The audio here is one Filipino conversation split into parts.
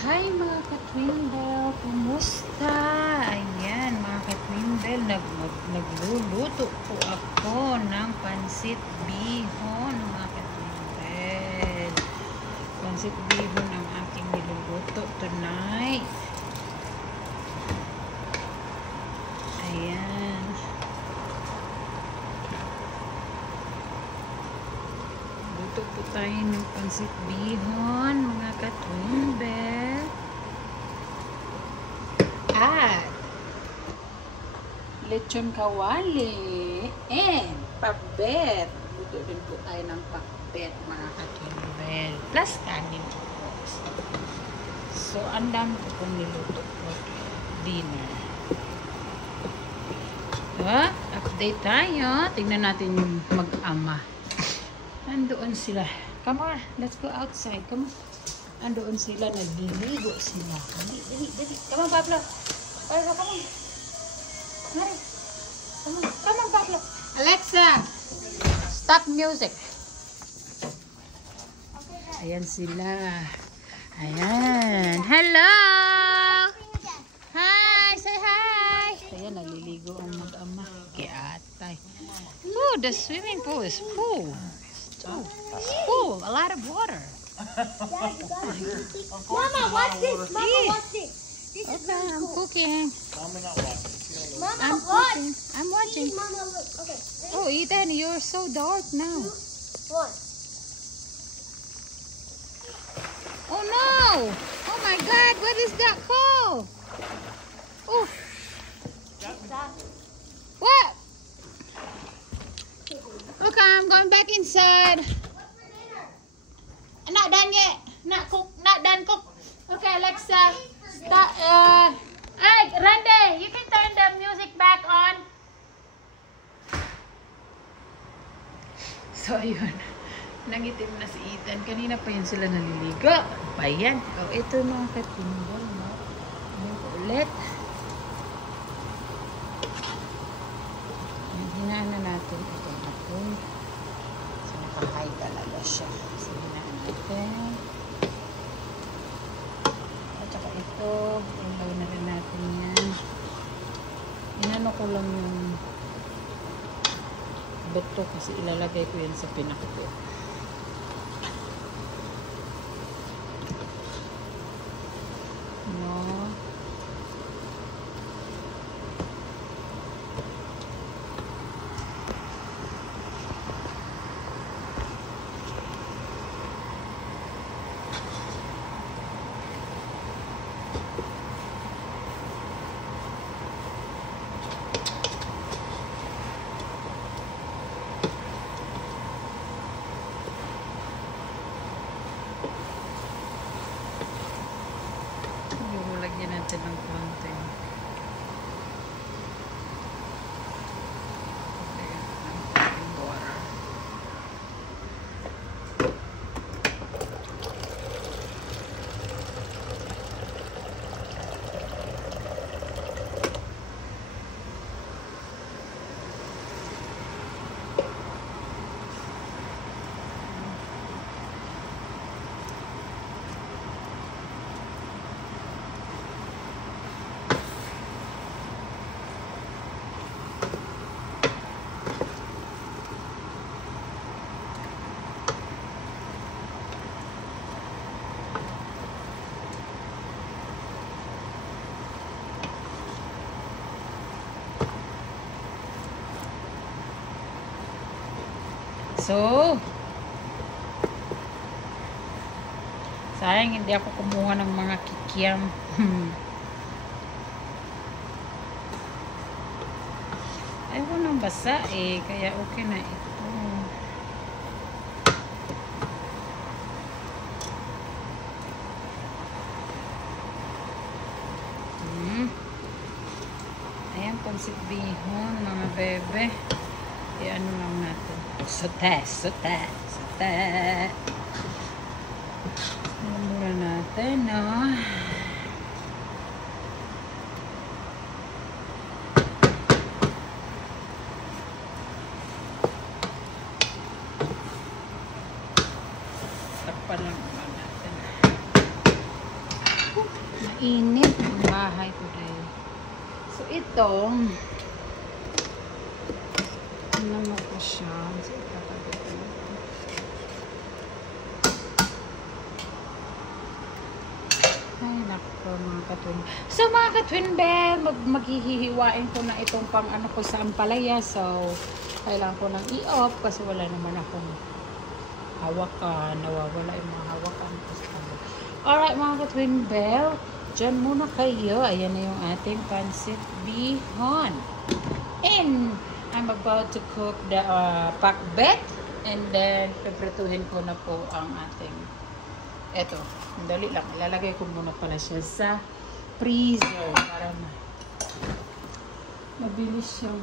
Hi mga ka-Twinkle! Kumusta? Ayan mga ka-Twinkle, nagluluto po ako ng pansit bihon mga ka-Twinkle. Pansit bihon ang aking niluluto tonight. Ayan. Luto po tayo ng pansit bihon mga ka-Twinkle. At lechon kawali and pakbet. Luto din po tayo ng pakbet mga ka-Twinkle. Plus kanin po. So, ang dami ko pong niluto for dinner. Update tayo. Tingnan natin yung mag-ama. Andoon sila. Come on, let's go outside. Come on. Andoon sila, nagliligo sila. Dali. Come on, Pablo. Pablo, come on. Mari. Come on, Pablo. Alexa, stop music. Ayan sila. Ayan. Hello! Hi! Say hi! Ayan, nagliligo ang mag-ama. Kiatay. Oh, the swimming pool is full. It's full. A lot of water. Mama, watch this. Mama, watch this. This is Okay, I'm cooking. Mama, I'm watch. cooking. I'm watching. Mama, look. Okay. Oh, Ethan, you're so dark now. One. Oh no! Oh my God, what is that for? Oh, what? Okay, I'm going back inside. Not done yet. Not done cook. Okay, Alexa, start. Hey, Randy, you can turn the music back on. So, ayun. Nangitim na si Ethan. Kanina pa yun sila naliligo. Pa yan. Oh, ito mga katimbol. Ayan po ulit. Hinaan na natin ito natin. So, nakahay talaga siya. So, hinaan natin. At saka ito. Ilagay na rin natin yan. Inano ko lang yung buto kasi ilalagay ko yan sa pinakbo. No. Lagyan natin ng konti. Water. So, sayang hindi ako kumuha ng mga kikiam. Ayaw nang basa eh, kaya okay na ito. Ayan, pansit bihon, mga bebe. I-ano lang natin. Sote. Ayan muna natin, no? Takpan lang naman natin. init ang bahay today. So itong ano mo pa siya? So, ay, nako mga ka-twin. So mga ka-twin bell, maghihiwain ko na itong pang ano ko sa ampalaya. So, kailangan ko nang i-off kasi wala naman akong hawakan. Nawawala yung mga hawakan ko sa kanila. Alright mga ka-twin bell, dyan muna kayo. Ayan na yung ating pancit bihon. And I'm about to cook the pakbet. And then, pepretuhin ko na po ang ating eto. Dali lang. Ilalagay ko muna pala siya sa freezer para mabilis siyang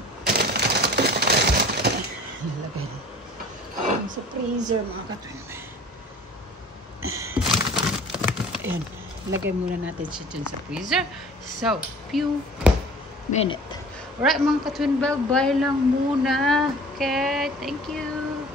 ilalagay sa freezer mga katwin. Ayan. Lagay muna natin siya dyan sa freezer. So, few minutes. Alright mga katwin bell, bye lang muna. Okay, thank you.